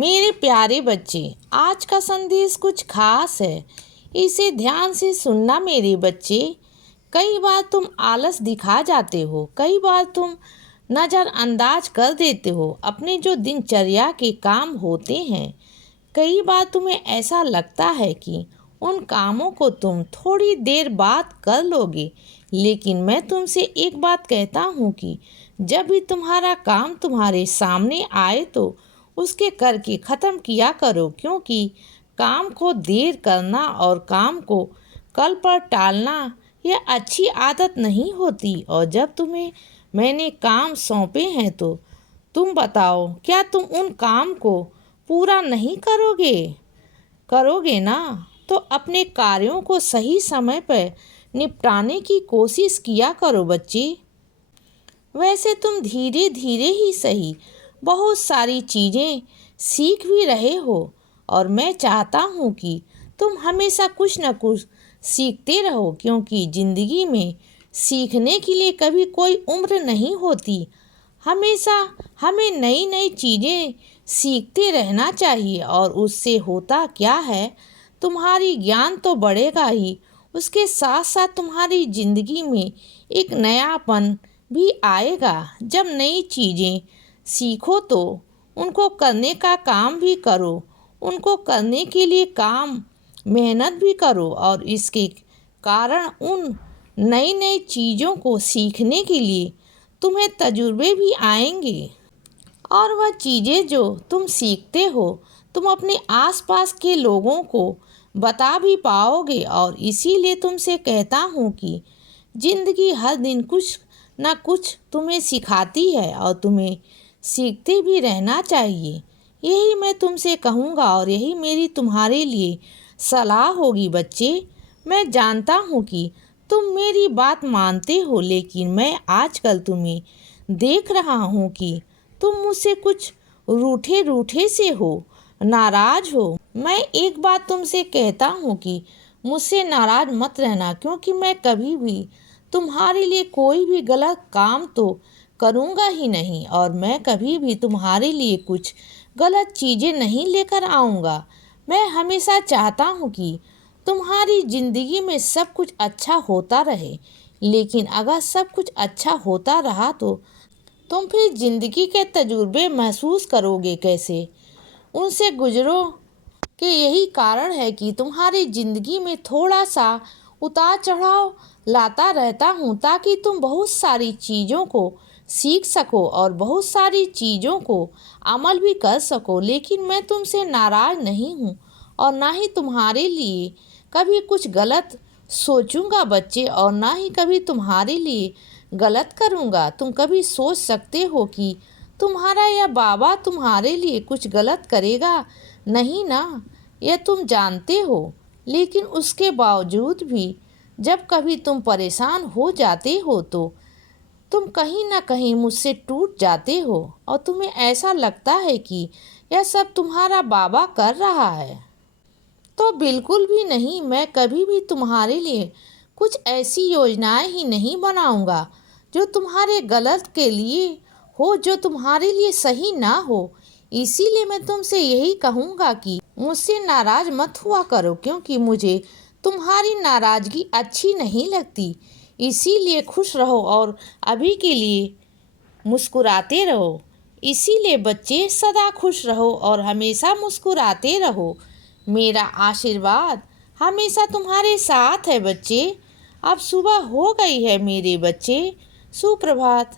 मेरे प्यारे बच्चे, आज का संदेश कुछ खास है। इसे ध्यान से सुनना मेरे बच्चे। कई बार तुम आलस दिखा जाते हो, कई बार तुम नज़रअंदाज कर देते हो अपने जो दिनचर्या के काम होते हैं। कई बार तुम्हें ऐसा लगता है कि उन कामों को तुम थोड़ी देर बाद कर लोगे, लेकिन मैं तुमसे एक बात कहता हूँ कि जब भी तुम्हारा काम तुम्हारे सामने आए तो उसके करके ख़त्म किया करो, क्योंकि काम को देर करना और काम को कल पर टालना यह अच्छी आदत नहीं होती। और जब तुम्हें मैंने काम सौंपे हैं तो तुम बताओ, क्या तुम उन काम को पूरा नहीं करोगे ना? तो अपने कार्यों को सही समय पर निपटाने की कोशिश किया करो बच्चे। वैसे तुम धीरे धीरे ही सही बहुत सारी चीज़ें सीख भी रहे हो, और मैं चाहता हूँ कि तुम हमेशा कुछ न कुछ सीखते रहो, क्योंकि ज़िंदगी में सीखने के लिए कभी कोई उम्र नहीं होती। हमेशा हमें नई नई चीज़ें सीखते रहना चाहिए, और उससे होता क्या है, तुम्हारी ज्ञान तो बढ़ेगा ही, उसके साथ साथ तुम्हारी ज़िंदगी में एक नयापन भी आएगा। जब नई चीज़ें सीखो तो उनको करने का काम भी करो, उनको करने के लिए काम मेहनत भी करो, और इसके कारण उन नई नई चीज़ों को सीखने के लिए तुम्हें तजुर्बे भी आएंगे, और वह चीज़ें जो तुम सीखते हो तुम अपने आसपास के लोगों को बता भी पाओगे। और इसीलिए तुमसे कहता हूँ कि ज़िंदगी हर दिन कुछ ना कुछ तुम्हें सिखाती है, और तुम्हें सीखते भी रहना चाहिए। यही मैं तुमसे कहूँगा, और यही मेरी तुम्हारे लिए सलाह होगी बच्चे। मैं जानता हूँ कि तुम मेरी बात मानते हो, लेकिन मैं आजकल तुम्हें देख रहा हूँ कि तुम मुझसे कुछ रूठे रूठे से हो, नाराज हो। मैं एक बात तुमसे कहता हूँ कि मुझसे नाराज मत रहना, क्योंकि मैं कभी भी तुम्हारे लिए कोई भी गलत काम तो करूँगा ही नहीं, और मैं कभी भी तुम्हारे लिए कुछ गलत चीज़ें नहीं लेकर आऊँगा। मैं हमेशा चाहता हूँ कि तुम्हारी ज़िंदगी में सब कुछ अच्छा होता रहे, लेकिन अगर सब कुछ अच्छा होता रहा तो तुम फिर ज़िंदगी के तजुर्बे महसूस करोगे कैसे? उनसे गुजरो कि यही कारण है कि तुम्हारी ज़िंदगी में थोड़ा सा उतार चढ़ाव लाता रहता हूँ, ताकि तुम बहुत सारी चीज़ों को सीख सको और बहुत सारी चीज़ों को अमल भी कर सको। लेकिन मैं तुमसे नाराज़ नहीं हूँ, और ना ही तुम्हारे लिए कभी कुछ गलत सोचूंगा बच्चे, और ना ही कभी तुम्हारे लिए गलत करूँगा। तुम कभी सोच सकते हो कि तुम्हारा या बाबा तुम्हारे लिए कुछ गलत करेगा? नहीं ना, यह तुम जानते हो। लेकिन उसके बावजूद भी जब कभी तुम परेशान हो जाते हो तो तुम कहीं ना कहीं मुझसे टूट जाते हो, और तुम्हें ऐसा लगता है कि यह सब तुम्हारा बाबा कर रहा है। तो बिल्कुल भी नहीं, मैं कभी भी तुम्हारे लिए कुछ ऐसी योजनाएं ही नहीं बनाऊंगा जो तुम्हारे गलत के लिए हो, जो तुम्हारे लिए सही ना हो। इसीलिए मैं तुमसे यही कहूँगा कि मुझसे नाराज़ मत हुआ करो, क्योंकि मुझे तुम्हारी नाराज़गी अच्छी नहीं लगती। इसीलिए खुश रहो और अभी के लिए मुस्कुराते रहो। इसीलिए बच्चे सदा खुश रहो और हमेशा मुस्कुराते रहो। मेरा आशीर्वाद हमेशा तुम्हारे साथ है बच्चे। अब सुबह हो गई है मेरे बच्चे। सुप्रभात।